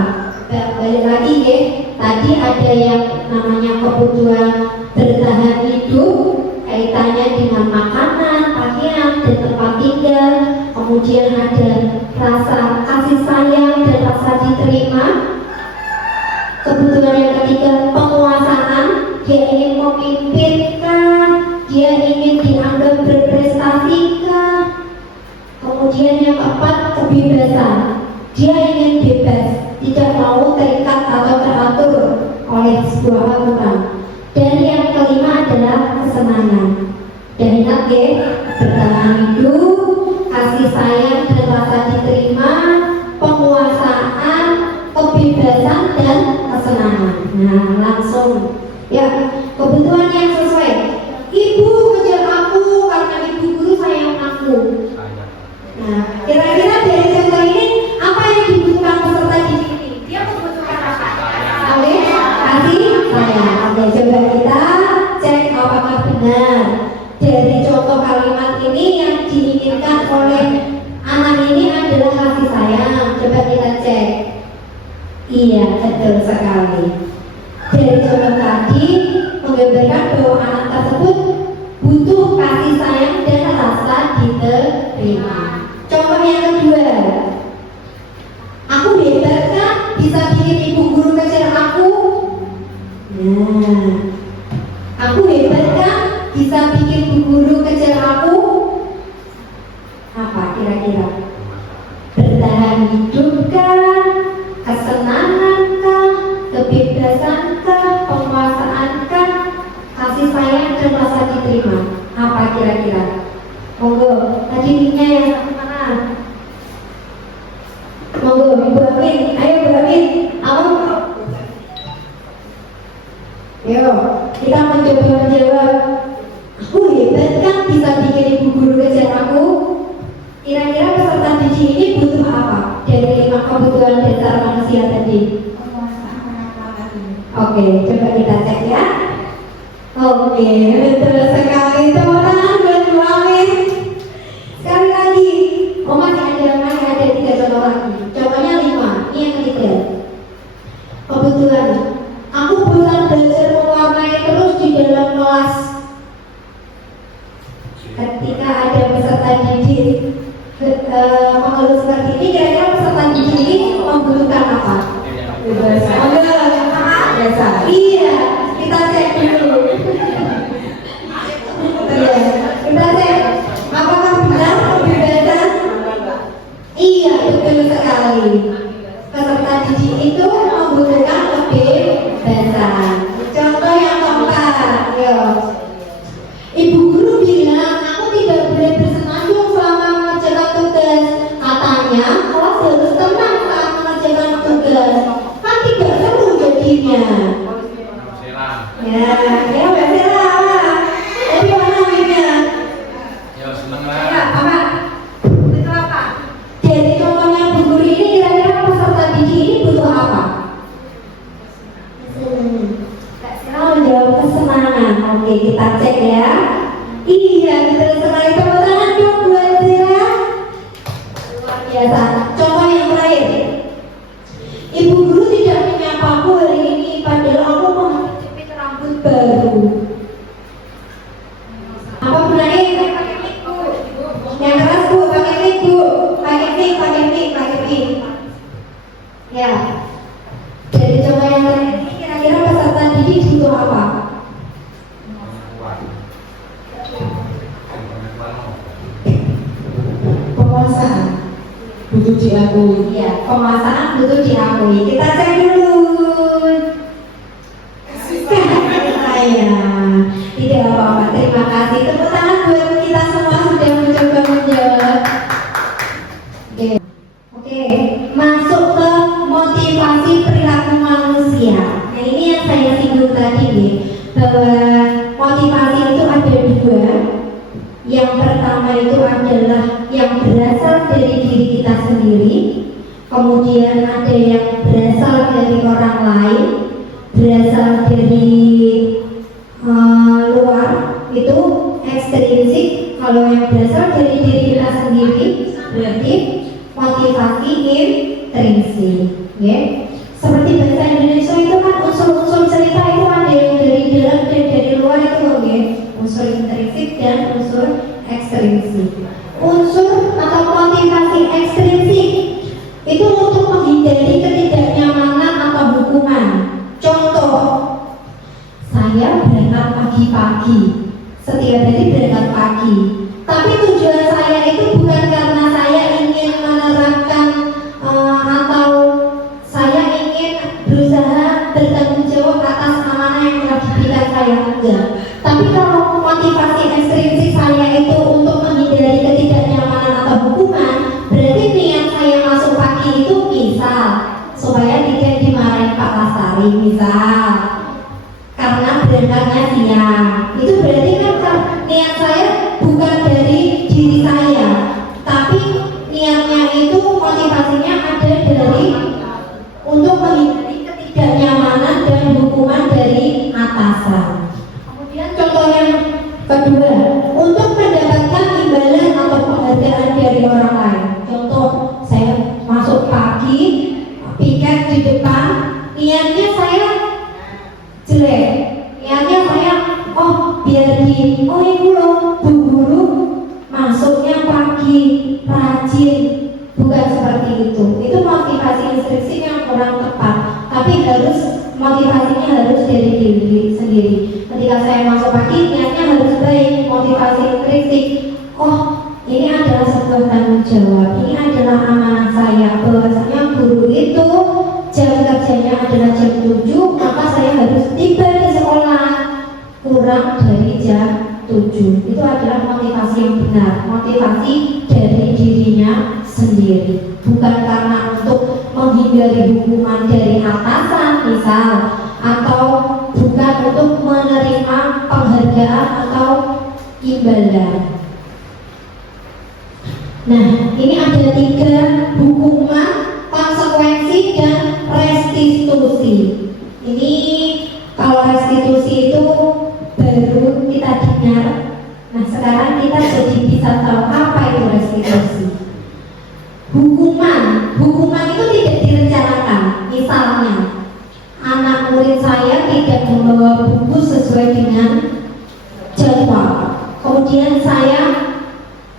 Balik lagi ya, tadi ada yang namanya kebutuhan bertahan hidup, kaitannya dengan makanan, pakaian, dan tempat tinggal. Kemudian ada rasa kasih sayang dan rasa diterima. Kebutuhan yang ketiga, penguasaan. Dia ingin memimpinkan, dia ingin dianggap berprestasi kah? Kemudian yang keempat, kebebasan. Dia ingin bebas, tidak mau terikat atau teratur oleh sebuah aturan. Dan yang kelima adalah kesenangan. Dan ingat ya, bertahan hidup, kasih sayang dan rasa diterima, penguasaan, kebebasan dan kesenangan. Nah, langsung ya, kebutuhan yang sesuai. Ibu kejar aku karena ibu guru sayang aku. Nah, kira-kira dari contoh ini apa yang dibutuhkan peserta didik ini? Dia membutuhkan apa? Oke, kasih sayang. Oke, coba kita cek apakah benar dari contoh kalimat ini yang diinginkan oleh anak ini adalah kasih sayang. Coba kita cek. Iya, betul sekali. Dari contoh tadi menggambarkan bahwa anak tersebut butuh kasih sayang dan rasa diterima. Contoh yang kedua, aku hebat kan bisa bikin ibu guru kejar aku. Nah, aku hebat kan bisa bikin ibu guru kejar aku. Apa kira-kira? Bertahan hidup kan? Kesenangan kan? Kebebasan kan? Penguasaan kan? Kasih sayang dan rasa diterima. Apa kira-kira? Monggo, tadi linknya yang mana? Monggo, Ibu Amin, ayo Ibu Amin, Yo, kita mencoba menjawab. Aku hebat kan bisa bikin ibu guru kejar aku. Kira-kira peserta didik ini butuh apa dari 5 kebutuhan dasar manusia tadi? Oke, coba kita cek ya. Oke, betul sekali teman-teman, buat Ibu Amin. Sekali lagi, masih ada 3 contoh lagi. Contohnya 5, ini yang ketiga. Kebutuhan. Aku bosan belajar mewarnai terus di dalam kelas. Ketika ada peserta didik mengeluh seperti ini, kira-kira peserta didik ini membutuhkan apa? Kebebasan. Iya, kita cek dulu. Iya, kita cek. Apakah benar kebebasan? Iya, betul sekali. Peserta didik itu membutuhkan kebebasan. Contoh yang keempat, yo. Ibu guru bilang aku tidak boleh bersenandung selama mengerjakan tugas. Katanya kelas harus tenang saat mengerjakan tugas. Kan tidak seru jadinya. Ya, benar. Jadi mana ini? Ya seneng lah. Ya, apa? Betul apa? Dari contohnya Bu Guru ini kira-kira peserta didik ini butuh apa? Sekarang menjawab kesenangan. Oke, kita cek ya. Iya, betul sekali. Tepuk tangan dong buat Zira. Luar biasa. Contoh yang terakhir. Ibu guru tidak menyapaku hari ini, padahal aku mau menjepit rambut baru. Apa gunanya? Yang keras Bu, pakai mic Bu, pakai mic. Ya. Dari contoh yang terakhir ini kira-kira peserta didik butuh apa? Penguasaan butuh diakui. Iya, penguasaan butuh diakui. Kita cek dulu. Saya tidak apa-apa. Terima kasih. Tepuk tangan buat kita semua sudah mencoba menjawab. Oke. Masuk ke motivasi perilaku manusia. Nah, ini yang saya singgung tadi nih, bahwa motivasi itu ada 2 dua. Yang pertama itu adalah yang berasal dari diri kita sendiri, kemudian ada yang berasal dari orang lain, berasal dari luar, itu ekstrinsik. Kalau yang berasal dari diri kita sendiri berarti motivasi intrinsik, ya. Seperti bahasa Indonesia itu kan unsur-unsur cerita itu ada yang dari dalam dan dari luar itu, ya. Unsur intrinsik dan unsur ekstrinsik. Unsur atau motivasi ekstrinsik itu untuk menghindari ketidaknyamanan atau hukuman. Contoh, saya berangkat pagi-pagi, setiap hari berangkat pagi, tapi tujuan saya itu bukan karena saya ingin menerapkan atau saya ingin berusaha bertanggung jawab atas amanah yang telah diberikan saya, enggak. Tapi kalau motivasi ekstrinsik saya itu untuk menghindari ketidaknyamanan atau hukuman, berarti niat saya masuk pagi itu misal supaya tidak dimarahin Pak Lastari, misal karena berangkatnya siang. Itu berarti kan niat saya bukan dari diri saya, tapi niatnya itu motivasinya ada dari untuk menghindari ketidaknyamanan dan hukuman dari atasan. Kemudian contoh yang kedua, untuk mendapatkan imbalan atau penghargaan dari orang lain. Contoh, saya masuk pagi, piket di depan, niatnya saya jelek, niatnya saya biar ini loh Bu Guru masuknya pagi, rajin, bukan seperti itu. Itu motivasi intrinsik yang kurang tepat, tapi motivasinya harus dari diri sendiri. Ketika saya masuk pagi, niatnya harus baik, motivasi intrinsik. Ini adalah sebuah tanggung jawab, ini adalah amanah saya, bahwasanya guru itu jam kerjanya adalah jam 7, maka saya harus tiba di sekolah kurang dari jam 7. Itu adalah motivasi yang benar, motivasi dari dirinya sendiri, bukan karena untuk menghindari hukuman dari atasan misal, atau bukan untuk menerima penghargaan atau imbalan. Nah, ini ada 3: hukuman, konsekuensi, dan restitusi. Ini kalau restitusi itu baru kita dengar. Nah, sekarang kita jadi bisa tahu apa itu restitusi. Hukuman itu tidak direncanakan. Misalnya, anak murid saya tidak membawa buku sesuai dengan jadwal, kemudian saya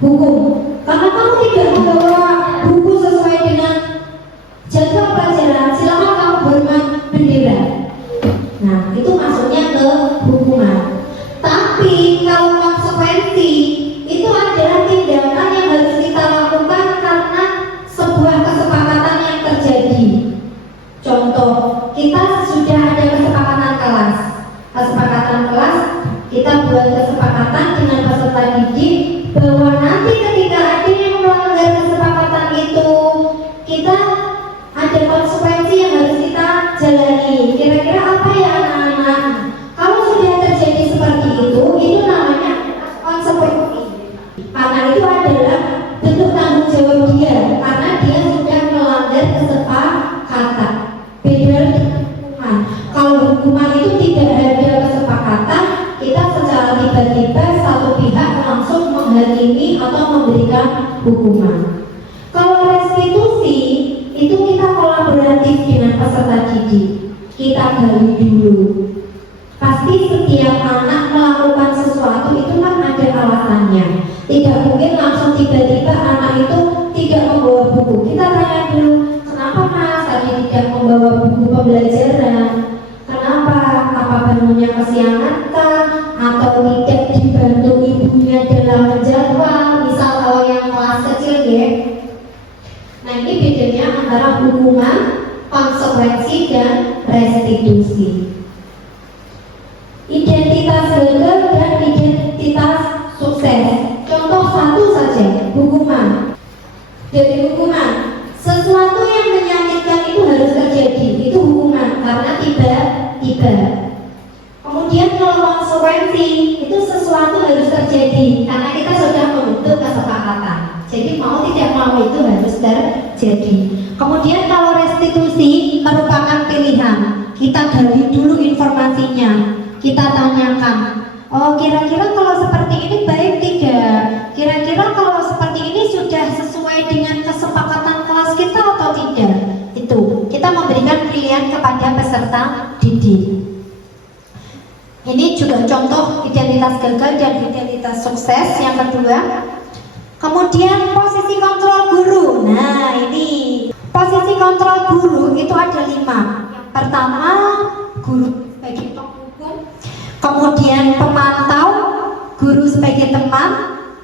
hukum karena kamu tidak membawa buku sesuai dengan jadwal pelajaran, silakan kamu hormat bendera. Nah, itu masuknya ke hukuman. Tapi kalau konsekuensi itu adalah tindakan yang harus kita lakukan karena sebuah kesepakatan yang terjadi. Contoh, kita sudah ada kesepakatan kelas. Kita buat kesepakatan dengan peserta didik bahwa nanti ketika ada yang melanggar kesepakatan itu, kita ada konsekuensi yang harus kita jalani. Kira-kira apa ya anak-anak? Kalau sudah terjadi seperti itu namanya konsekuensi. Karena itu adalah bentuk tanggung jawab dia, karena dia sudah melanggar kesepakatan. Beda dengan hukuman. Kalau hukuman itu tidak ada kesepakatan, kita secara tiba-tiba satu pihak langsung menghakimi atau memberikan hukuman. Kalau restitusi itu kita kolaboratif dengan peserta didik. Kita gali dulu. Pasti setiap anak melakukan sesuatu itu kan ada alasannya. Tidak mungkin langsung tiba-tiba anak itu tidak membawa buku. Kita tanya dulu, kenapa Mas tadi tidak membawa buku pembelajaran? Kenapa? Apa bangunnya kesiangan kah? Atau tidak dibantu ibunya dalam menjadwal? Misal kalau yang kelas kecil ya. Nah, ini bedanya antara hukuman, konsekuensi, dan restitusi. Identitas gagal dan identitas sukses. Contoh satu saja, hukuman. Dari hukuman, sesuatu yang menyakitkan itu harus terjadi, itu hukuman karena tiba-tiba. Kemudian kalau konsekuensi konsekuensi, itu sesuatu harus terjadi karena kita sudah membentuk kesepakatan. Jadi mau tidak mau itu harus terjadi. Kemudian kalau restitusi merupakan pilihan, kita gali dulu informasinya, kita tanyakan, oh kira-kira kalau seperti ini baik tidak? Kira-kira kalau seperti ini sudah sesuai dengan kesepakatan kelas kita atau tidak? Itu kita memberikan pilihan kepada peserta didik. Ini juga contoh identitas gagal dan identitas sukses yang kedua. Kemudian posisi kontrol guru. Nah ini posisi kontrol guru itu ada 5. Yang pertama guru sebagai penghukum, kemudian pemantau, guru sebagai teman,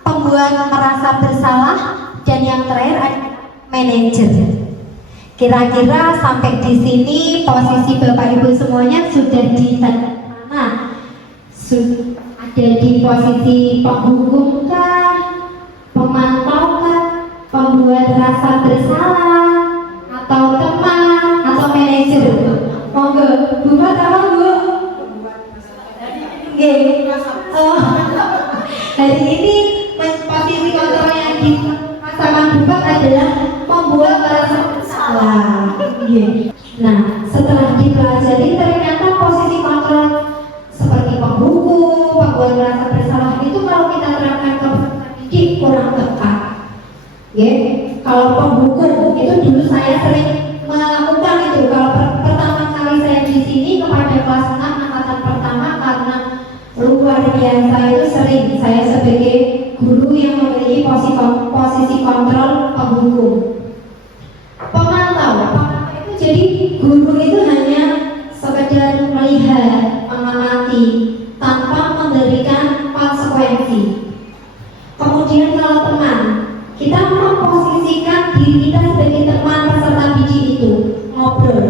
pembuat merasa bersalah, dan yang terakhir ada manajer. Kira-kira sampai di sini posisi Bapak Ibu semuanya sudah di mana? Ada di posisi penghukum kah, pemantau kah, pembuat rasa bersalah, atau teman, atau manajer? Monggo, buat apa Bu? Hari ini posisi kontrol yang dipasangkan bubat adalah membuat merasa bersalah. Nah, setelah dipelajari ternyata posisi kontrol seperti penghukum, pembuat merasa bersalah itu kalau kita terapkan ke peserta didik kurang tepat. Kalau penghukum itu dulu saya sering melakukan itu. Kalau pertama kali saya di sini kepada kelas 6 angkatan pertama karena luar biasa itu sering saya sebagai guru yang memiliki posisi kontrol penghukum. Pemantau itu jadi guru itu hanya sekedar melihat, mengamati tanpa memberikan konsekuensi. Kemudian kalau teman, kita memposisikan diri kita sebagai teman peserta didik itu, ngobrol.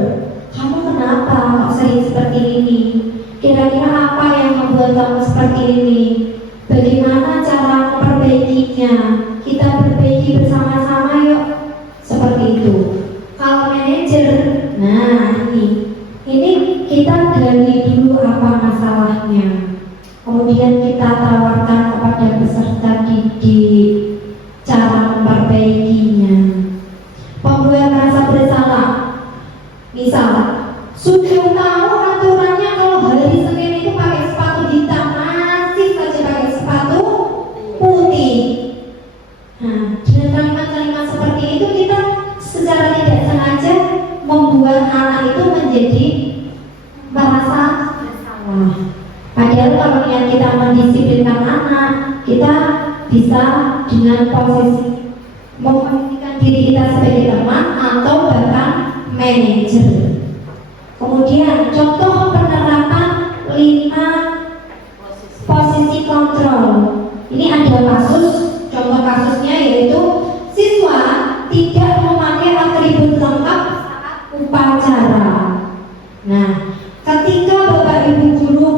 Kamu kenapa kok sering seperti ini? Kira-kira apa yang membuat kamu seperti ini? Bagaimana cara memperbaikinya? Kita perbaiki bersama-sama yuk. Seperti itu. Kalau manajer, nah ini kita gali dulu apa masalahnya. Kemudian kita tawarkan kepada peserta didik cara memperbaikinya. Pembuat rasa bersalah, misal sudah tahu aturannya kalau hari Senin itu pakai sepatu hitam, masih saja pakai sepatu putih. Nah, dengan kalimat-kalimat seperti itu kita secara tidak sengaja membuat anak itu menjadi merasa bersalah. Padahal kalau niat kita mendisiplinkan anak, kita bisa dengan posisi memposisikan diri kita sebagai teman atau bahkan manajer. Kemudian contoh penerapan 5 posisi kontrol. Ini ada kasus, contoh kasusnya yaitu siswa tidak memakai atribut lengkap saat upacara. Nah, ketika Bapak Ibu guru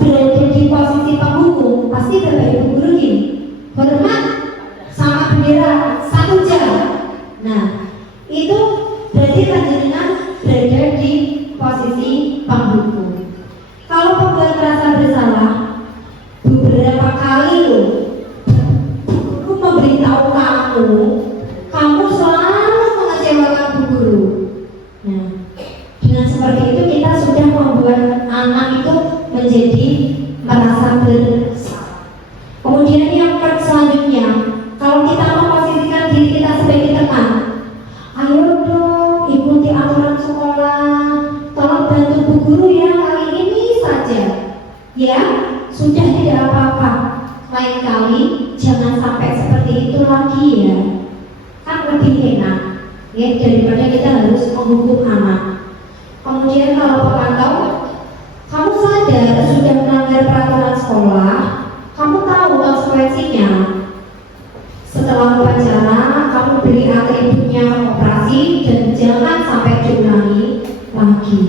berada di posisi penghukum, pasti Bapak Ibu guru ini hormat sama bendera 1 jam. Nah, itu berarti panjenengan berada di posisi penghukum. Kalau pembuat merasa bersalah, beberapa kali loh guru memberitahu kamu selalu mengecewakan bu guru. Nah, dengan seperti itu kita sudah membuat anak itu menjadi merasa bersalah. Kemudian yang selanjutnya, kalau kita memposisikan diri kita sebagai teman, ayo dong ikuti aturan sekolah, tolong bantu bu guru ya kali ini saja. Ya, sudah tidak apa-apa. Lain kali jangan sampai seperti itu lagi ya. Kan lebih enak ya daripada kita harus menghukum anak. Kemudian kalau pemantau, kamu sadar sudah melanggar peraturan sekolah, kamu tahu konsekuensinya. Setelah upacara, kamu beri atributnya operasi dan jangan sampai diulangi lagi.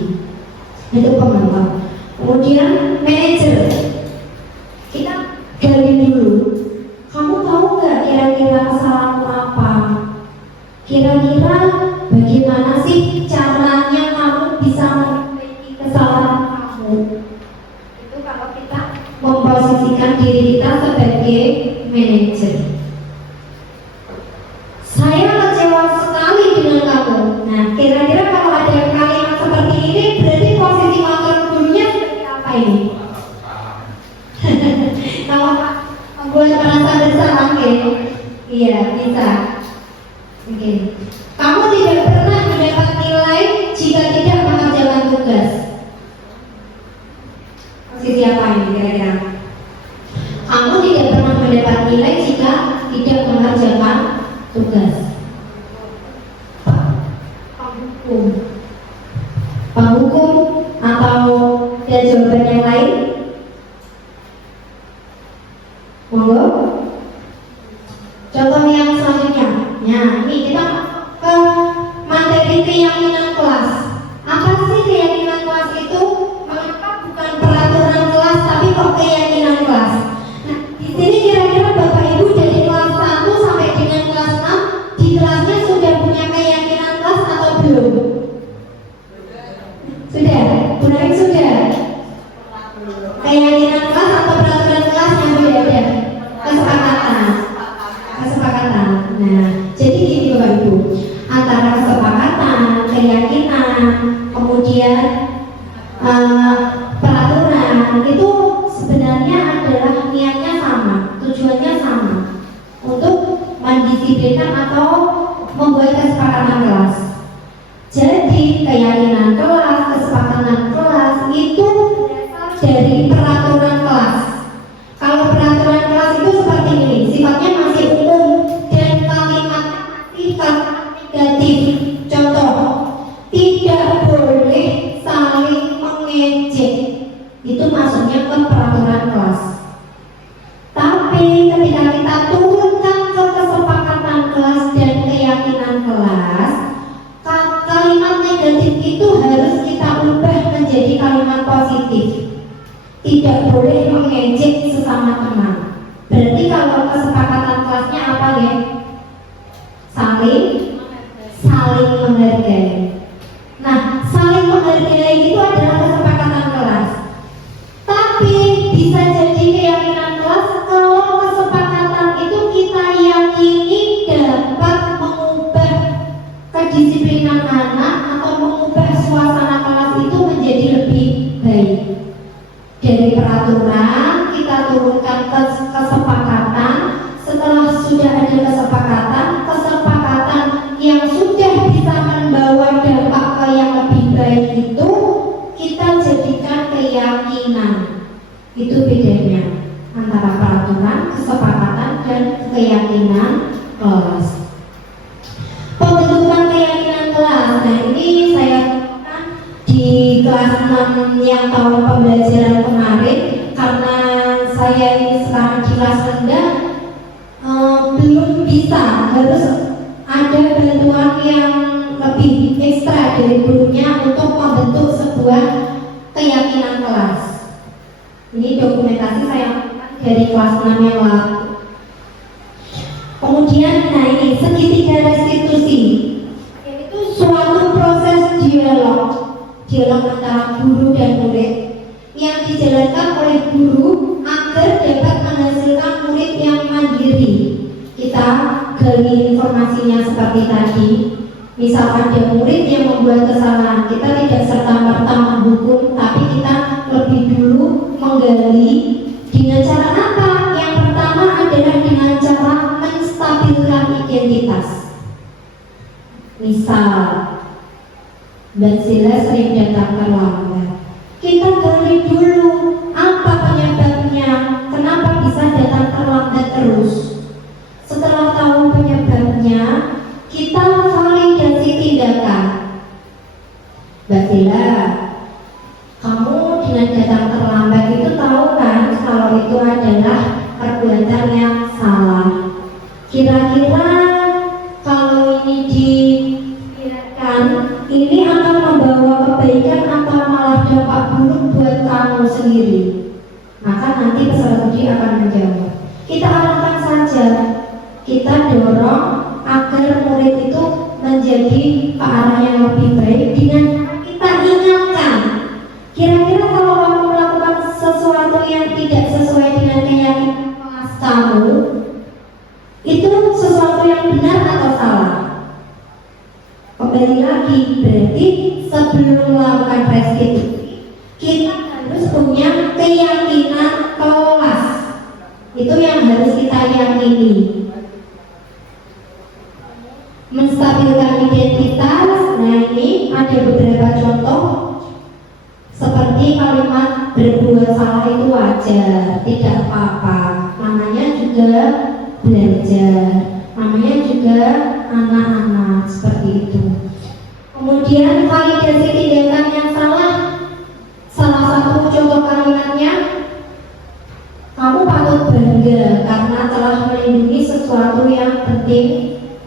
Itu pemantau. Kemudian manajer, kita gali dulu. Kamu tahu nggak kira-kira kesalahanmu apa? Kira-kira bagaimana sih caranya kamu bisa memperbaiki Kamu tidak pernah mendapat nilai jika tidak mengerjakan tugas. Posisi apa ini kira-kira? Kamu tidak pernah mendapat nilai jika tidak mengerjakan tugas. Penghukum. Penghukum atau ada jawaban yang lain? Monggo. Contoh yang selanjutnya. Nah, ini kita ke materi keyakinan kelas. Apa sih keyakinan kelas itu? Mengapa bukan peraturan kelas tapi kok keyakinan kelas? Nah, di sini kira-kira Bapak Ibu dari kelas 1 sampai dengan kelas 6 di kelasnya sudah punya keyakinan kelas atau belum? Sudah, benar sudah. Keyakinan kelas atau peraturan kelas yang beda-beda? Kesepakatan. Nah, jadi gini Bapak Ibu, antara kesepakatan, keyakinan, kemudian peraturan itu sebenarnya adalah niatnya sama, tujuannya sama untuk mendisiplinkan atau membuat kesepakatan kelas. Jadi keyakinan kelas, kesepakatan kelas itu berasal dari peraturan kelas. Kalau peraturan kelas itu seperti ini, sifatnya masih umum dan kalimatnya sifat negatif. Contoh, tidak boleh saling mengejek. Itu masuknya ke peraturan kelas. Tapi ketika kita turunkan ke kesepakatan kelas dan keyakinan kelas, kalimat negatif itu harus kita ubah menjadi kalimat positif. Tidak boleh mengejek sesama teman. Berarti kalau kesepakatan kelasnya apa ya? Saling menghargai. Nah, saling menghargai itu adalah kesepakatan kelas. Tapi bisa jadi keyakinan kelas kalau kesepakatan itu kita yakini dapat mengubah kedisiplinan anak atau mengubah suasana kelas itu menjadi lebih baik. Dari peraturan kita turunkan ke kesepakatan. Setelah sudah ada kesepakatan yang sudah bisa membawa dampak ke yang lebih baik itu kita jadikan keyakinan. Itu bedanya antara peraturan, kesepakatan dan keyakinan kelas. Pembentukan keyakinan kelas. Nah, ini saya di kelas 6 yang tahun pembelajaran kemarin, karena saya ini sekarang di kelas rendah belum bisa, harus ada bantuan yang lebih ekstra dari gurunya untuk membentuk sebuah keyakinan kelas. Ini dokumentasi saya dari kelas 6 yang lalu. Kemudian, nah ini segitiga restitusi, yaitu suatu proses dialog antara guru dan murid yang dijalankan oleh guru agar dapat menghasilkan murid yang mandiri. Kita gali informasinya seperti tadi. Misal ada murid yang membuat kesalahan, kita tidak serta-merta menghukum, tapi kita lebih dulu menggali dengan cara apa? Yang pertama adalah dengan cara menstabilkan identitas. Misal Mbak Sila sering datang terlambat. Kita gali dulu apa penyebabnya, kenapa bisa datang terlambat terus. Setelah tahu penyebabnya, kita validasi tindakan. Mbak Sila, kamu dengan datang terlambat itu tahu kan kalau itu adalah perbuatan yang salah. Kira-kira kalau ini dibiarkan, ini akan membawa kebaikan atau malah dampak buruk buat kamu sendiri? Maka nanti peserta didik akan menjawab. Kita arahkan saja, kita dorong agar murid itu menjadi ke arah yang lebih baik dengan kita ingatkan. Kira-kira kalau kamu melakukan sesuatu yang tidak sesuai dengan keyakinan kelas kamu, itu sesuatu yang benar atau salah? Kembali lagi, berarti sebelum melakukan restitusi kita harus punya keyakinan kelas. Itu yang harus kita yakini. menstabilkan identitas. Nah, ini ada beberapa contoh seperti kalimat berbuat salah itu wajar, tidak apa-apa, namanya juga belajar, namanya juga anak-anak, seperti itu. Kemudian validasi tindakan yang salah, salah satu contoh kalimatnya, kamu patut bangga karena telah melindungi sesuatu yang penting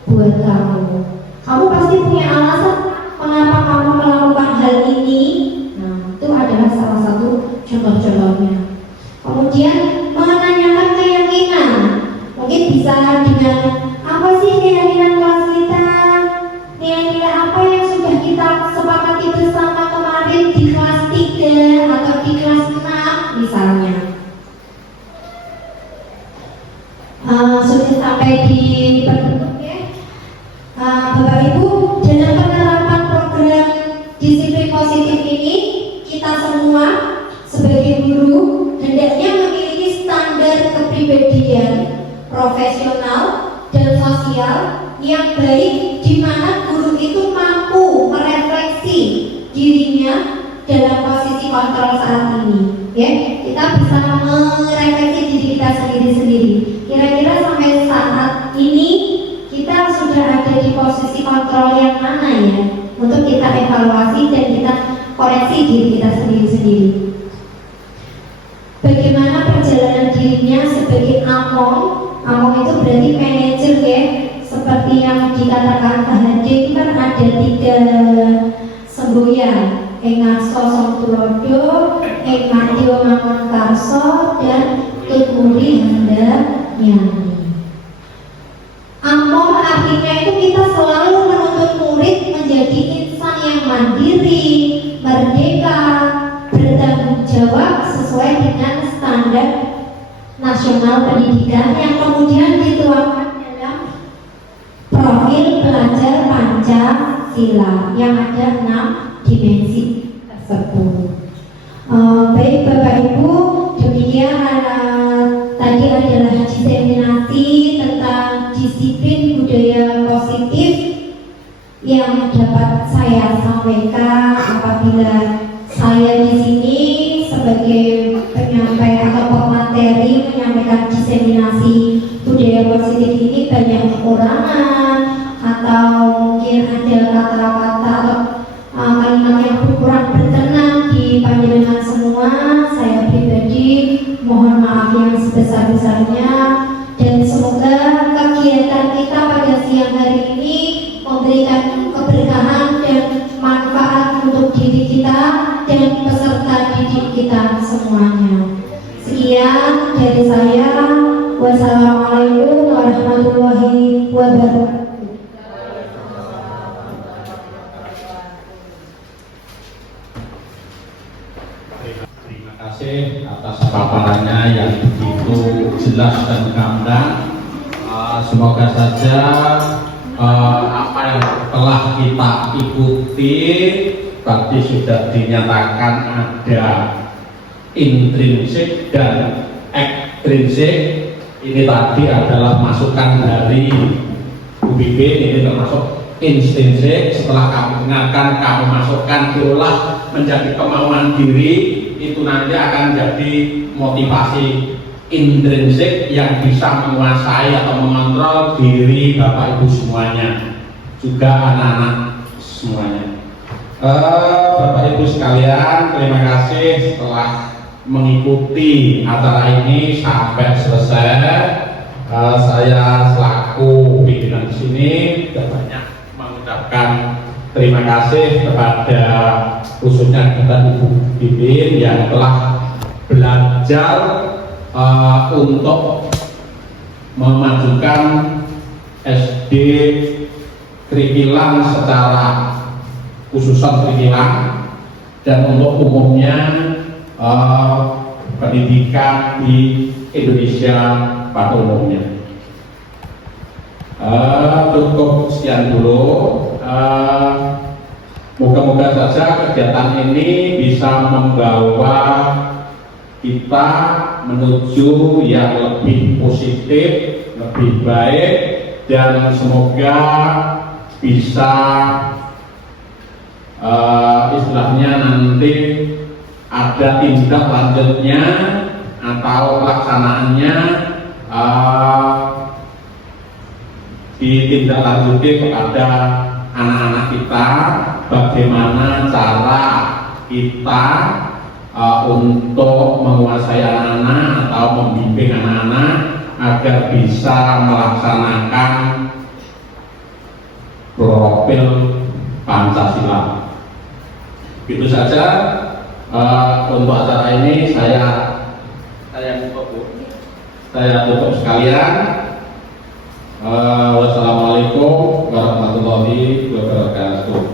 buat kamu. Kamu pasti punya alasan mengapa kamu melakukan hal ini. Nah, itu adalah salah satu contoh-contohnya. Kemudian menanyakan keyakinan, mungkin bisa dengan apa sih keyakinan kelas kita, nilai-nilai apa yang sudah kita sepakati bersama kemarin di kelas 3 atau di kelas 6 misalnya. Sudah sampai di penutup ya. Bapak Ibu, dalam penerapan program disiplin positif ini, kita semua sebagai guru hendaknya memiliki standar kepribadian profesional dan sosial yang baik, di mana guru itu mampu merefleksi dirinya dalam posisi kontrol saat ini. Ya, kita bisa merefleksi diri kita sendiri-sendiri. Kira-kira sampai saat ini kita sudah ada di posisi kontrol yang mana ya? Untuk kita evaluasi dan kita koreksi diri kita sendiri-sendiri. Bagaimana perjalanan dirinya sebagai among? Among itu berarti manajer ya. Seperti yang dikatakan Pak Hadi, itu kan ada 3 semboyan, Engarso Songtulodo, Engmadio Mangunkarso, dan Tutmuri Handayani. Among artinya itu kita selalu menuntut murid menjadi insan yang mandiri, merdeka, bertanggung jawab sesuai dengan standar nasional pendidikan yang kemudian dituangkan dalam profil pelajar Pancasila yang ada 6 dimensi tersebut. Baik Bapak Ibu, demikian tadi adalah diseminasi tentang disiplin budaya positif yang dapat saya sampaikan apabila saya di sini sebagai penyampai atau pemateri menyampaikan diseminasi budaya positif ini banyak kekurangan atau mungkin ada kata-kata atau kalimat yang kurang berkenan di panjenengan semua. Saya pribadi mohon maaf yang sebesar-besarnya, dan semoga kegiatan kita pada siang hari ini memberikan keberkahan dan manfaat untuk diri kita dan peserta didik kita semuanya. Sekian dari saya. Wassalamualaikum warahmatullahi wabarakatuh. Terima kasih atas paparannya yang begitu jelas dan gamblang. Semoga saja apa yang telah kita ikuti tadi sudah dinyatakan ada intrinsik dan ekstrinsik. Ini tadi adalah masukan dari UBB, ini termasuk intrinsik. Setelah kamu ingatkan, kamu masukkan, diolah menjadi kemauan diri, itu nanti akan jadi motivasi intrinsik yang bisa menguasai atau mengontrol diri Bapak Ibu semuanya, juga anak-anak semuanya. Bapak Ibu sekalian, terima kasih setelah mengikuti acara ini sampai selesai. Saya selaku pimpinan di sini sudah banyak mengucapkan terima kasih kepada khususnya kepada Ibu Bibin yang telah belajar untuk memajukan SD Trikilang secara khususan Trikilang dan untuk umumnya pendidikan di Indonesia pada umumnya. Cukup sekian dulu. Moga-moga saja kegiatan ini bisa membawa kita menuju yang lebih positif, lebih baik, dan semoga bisa istilahnya nanti ada tindak lanjutnya atau pelaksanaannya ditindaklanjuti kepada anak-anak kita, bagaimana cara kita untuk menguasai anak-anak atau membimbing anak-anak agar bisa melaksanakan profil Pancasila. Itu saja untuk acara ini saya tutup sekalian. Wassalamualaikum warahmatullahi wabarakatuh.